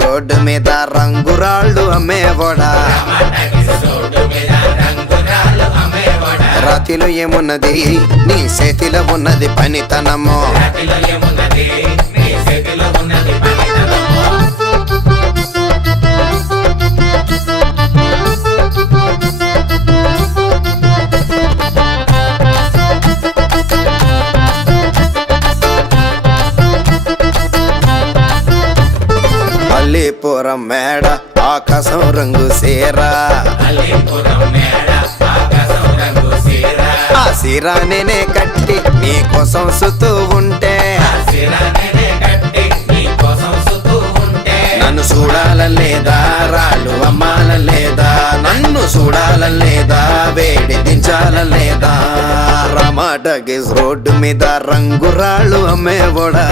Road మీద రంగురాళ్ళు అమ్మేవాడా, రాతిలో ఏమున్నది నీ చేతిలో ఉన్నది పనితనము. అల్లీపురం మేడ ఆకాశం రంగు సేరా, ఆ సీరా నేనే కట్టి నీ కోసం సుతూ ఉంటే, నన్ను చూడాలలేదా రాళ్ళు అమ్మాలలేదా, నన్ను చూడాలలేదా వేడి దించాలలేదా. రమాటకి రోడ్డు మీద రంగురాళ్ళు అమ్మేవాడా.